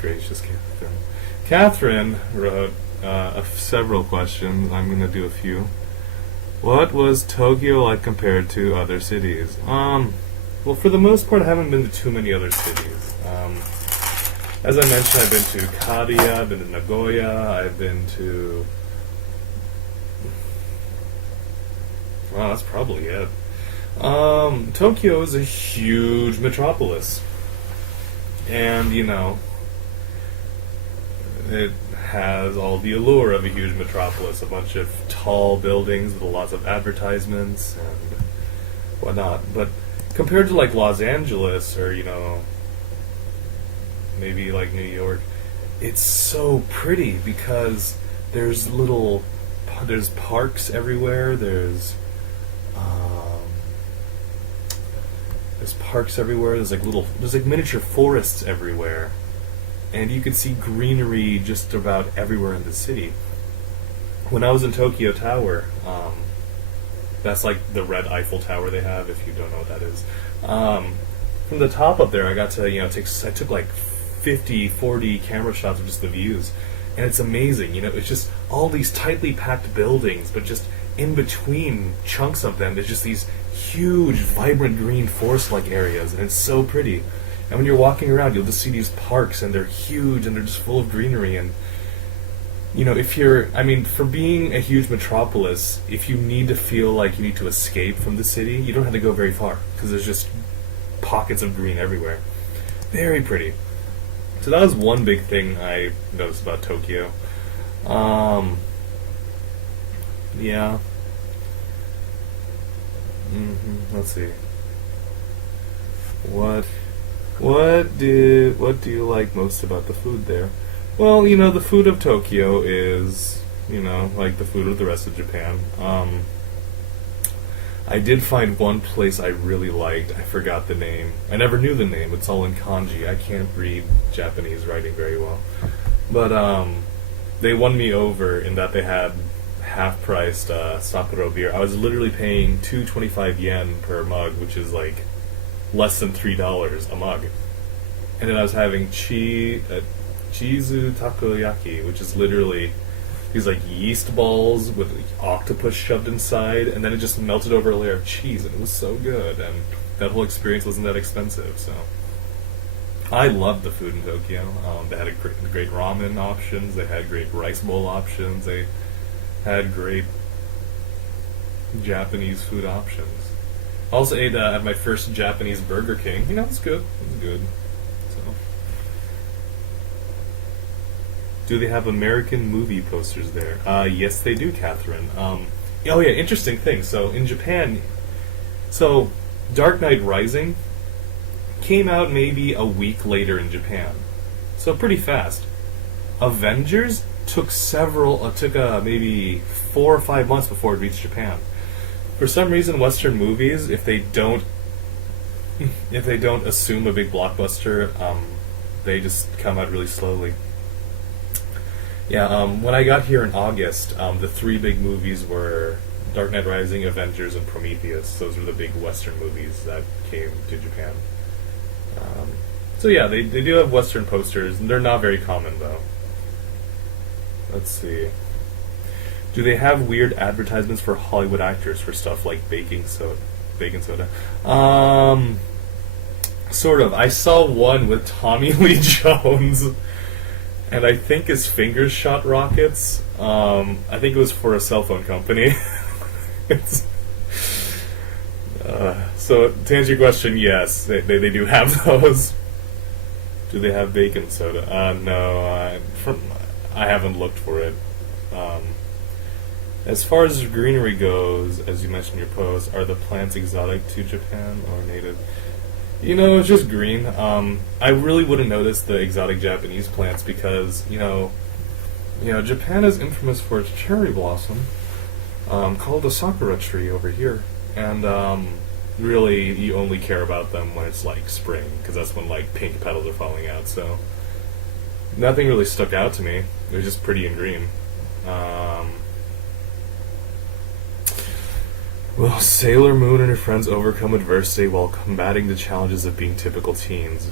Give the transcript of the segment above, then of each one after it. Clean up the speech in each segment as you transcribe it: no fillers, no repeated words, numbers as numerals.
gracious, Catherine. Catherine wrote several questions. I'm going to do a few. What was Tokyo like compared to other cities? Well, for the most part, I haven't been to too many other cities. As I mentioned, I've been to Kadia, I've been to Nagoya, I've been to... Wow, that's probably it. Tokyo is a huge metropolis. And, it has all the allure of a huge metropolis. A bunch of tall buildings with lots of advertisements and whatnot. But compared to, like, Los Angeles or, maybe, like, New York, it's so pretty because there's parks everywhere, there's parks everywhere, there's like miniature forests everywhere, and you could see greenery just about everywhere in the city. When I was in Tokyo Tower, that's like the red Eiffel Tower they have, if you don't know what that is. From the top up there, I got to, I took like 50, 40 camera shots of just the views, and it's amazing. It's just all these tightly packed buildings, but just in between chunks of them, there's just these huge, vibrant green forest-like areas, and it's so pretty. And when you're walking around, you'll just see these parks, and they're huge, and they're just full of greenery, and for being a huge metropolis, if you need to feel like you need to escape from the city, you don't have to go very far, because there's just pockets of green everywhere. Very pretty. So that was one big thing I noticed about Tokyo. Yeah. Let's see. What do you like most about the food there? Well, the food of Tokyo is, like the food of the rest of Japan. I did find one place I really liked. I forgot the name. I never knew the name. It's all in kanji. I can't read Japanese writing very well. But they won me over in that they had half-priced Sapporo beer. I was literally paying 225 yen per mug, which is like less than $3 a mug. And then I was having chizu takoyaki, which is literally these like yeast balls with octopus shoved inside, and then it just melted over a layer of cheese, and it was so good. And that whole experience wasn't that expensive, so I loved the food in Tokyo. They had great ramen options. They had great rice bowl options. They had great Japanese food options. I also ate at my first Japanese Burger King. It's good. It's good. So, do they have American movie posters there? Yes, they do, Catherine. Oh yeah, interesting thing. So in Japan, Dark Knight Rising came out maybe a week later in Japan, so pretty fast. Avengers took maybe 4 or 5 months before it reached Japan. For some reason, Western movies, if they don't assume a big blockbuster, they just come out really slowly. Yeah, when I got here in August, the 3 big movies were Dark Knight Rising, Avengers, and Prometheus. Those were the big Western movies that came to Japan. So yeah, they do have Western posters, and they're not very common, though. Let's see. Do they have weird advertisements for Hollywood actors for stuff like baking soda? Sort of. I saw one with Tommy Lee Jones, and I think his fingers shot rockets. I think it was for a cell phone company. So to answer your question, yes, they do have those. Do they have baking soda? No, I haven't looked for it. As far as greenery goes, as you mentioned in your post, are the plants exotic to Japan or native? It's just green. I really wouldn't notice the exotic Japanese plants because, Japan is infamous for its cherry blossom, called a sakura tree over here. And, really, you only care about them when it's, like, spring, because that's when, like, pink petals are falling out, so nothing really stuck out to me. They're just pretty and green. Will Sailor Moon and her friends overcome adversity while combating the challenges of being typical teens?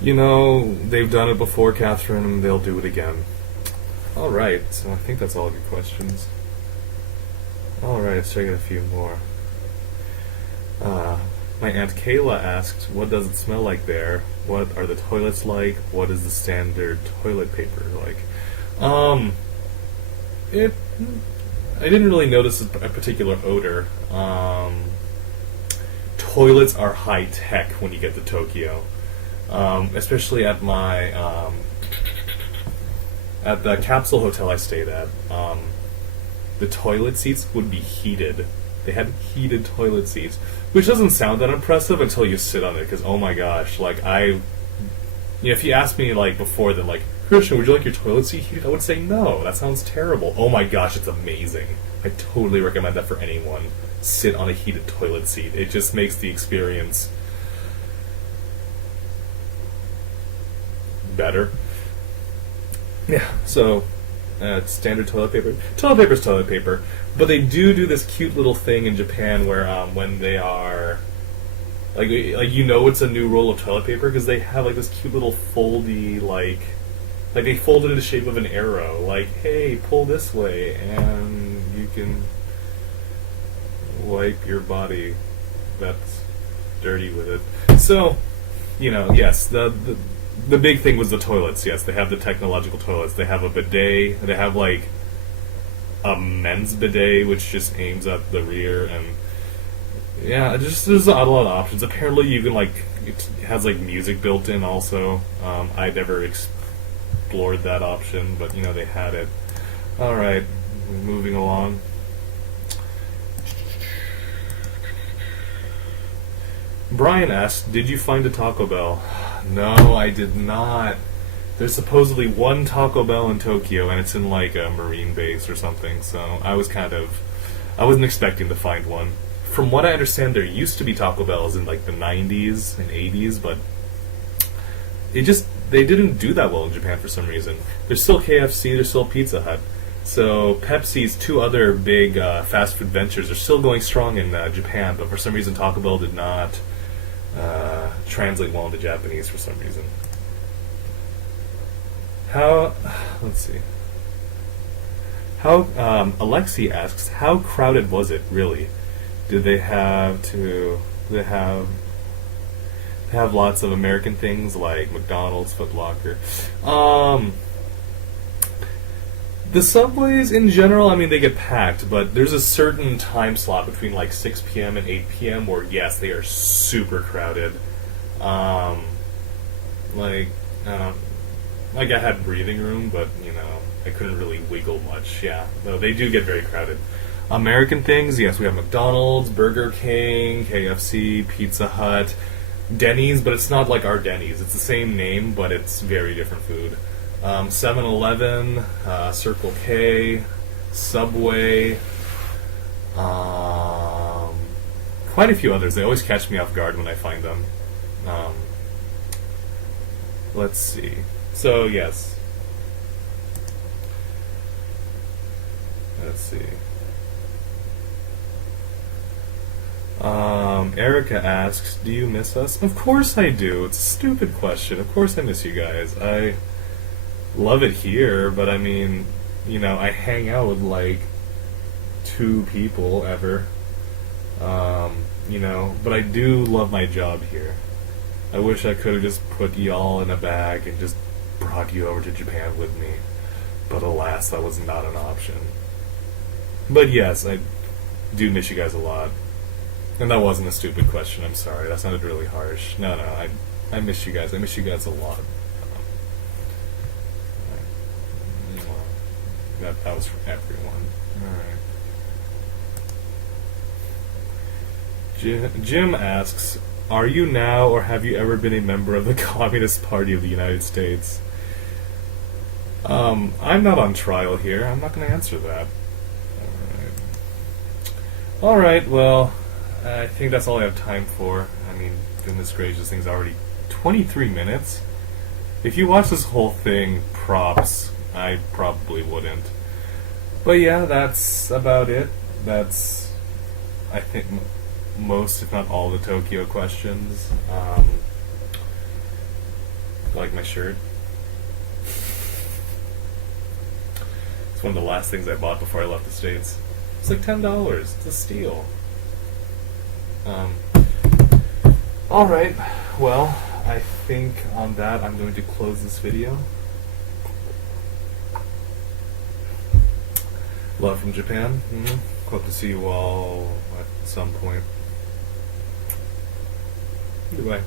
You know, they've done it before, Catherine, and they'll do it again. Alright, so I think that's all of your questions. Alright, let's check out a few more. My Aunt Kayla asked, what does it smell like there? What are the toilets like? What is the standard toilet paper like? It... I didn't really notice a particular odor. Toilets are high tech when you get to Tokyo. Especially at my, at the capsule hotel I stayed at, the toilet seats would be heated. They had heated toilet seats, which doesn't sound that impressive until you sit on it, because oh my gosh, like if you asked me like before then, like, Christian, would you like your toilet seat heated? I would say no, that sounds terrible. Oh my gosh, it's amazing. I totally recommend that for anyone. Sit on a heated toilet seat. It just makes the experience better. Yeah, so standard toilet paper. Toilet paper's toilet paper, but they do this cute little thing in Japan where when they are like it's a new roll of toilet paper because they have like this cute little foldy like they fold it in the shape of an arrow. Like, hey, pull this way, and you can wipe your body that's dirty with it. So, yes, the big thing was the toilets. Yes, they have the technological toilets. They have a bidet. They have like a men's bidet, which just aims at the rear, and yeah, there's a lot of options. Apparently, you can it has like music built in. Also, I never explored that option, but they had it. All right, moving along. Brian asked, did you find a Taco Bell? No, I did not. There's supposedly one Taco Bell in Tokyo, and it's in like a marine base or something, so I wasn't expecting to find one. From what I understand, there used to be Taco Bells in like the 90s and 80s, but they didn't do that well in Japan for some reason. There's still KFC, there's still Pizza Hut. So Pepsi's two other big fast food ventures are still going strong in Japan, but for some reason Taco Bell did not translate well into Japanese for some reason. Let's see. Alexi asks, how crowded was it, really? Did they have lots of American things like McDonald's, Foot Locker? The subways in general, they get packed, but there's a certain time slot between like 6 p.m. and 8 p.m. where, yes, they are super crowded. I had breathing room, but, I couldn't really wiggle much. Yeah, no, they do get very crowded. American things, yes, we have McDonald's, Burger King, KFC, Pizza Hut, Denny's, but it's not like our Denny's. It's the same name, but it's very different food. 7-Eleven, Circle K, Subway, quite a few others. They always catch me off guard when I find them. Let's see. So, yes. Let's see. Erica asks, do you miss us? Of course I do. It's a stupid question. Of course I miss you guys. I love it here, but I hang out with like 2 people ever. But I do love my job here. I wish I could have just put y'all in a bag and just brought you over to Japan with me. But alas, that was not an option. But yes, I do miss you guys a lot. And that wasn't a stupid question, I'm sorry. That sounded really harsh. No, I miss you guys. I miss you guys a lot. That was for everyone. Alright. Jim asks, are you now or have you ever been a member of the Communist Party of the United States? I'm not on trial here. I'm not going to answer that. Alright, well, I think that's all I have time for. Goodness gracious, this thing's already 23 minutes. If you watch this whole thing, props. I probably wouldn't. But yeah, that's about it. That's, I think, most, if not all, the Tokyo questions. Like my shirt. It's one of the last things I bought before I left the States. It's like $10. It's a steal. Alright, well, I think on that I'm going to close this video. Love from Japan. Hope to see you all at some point. Goodbye.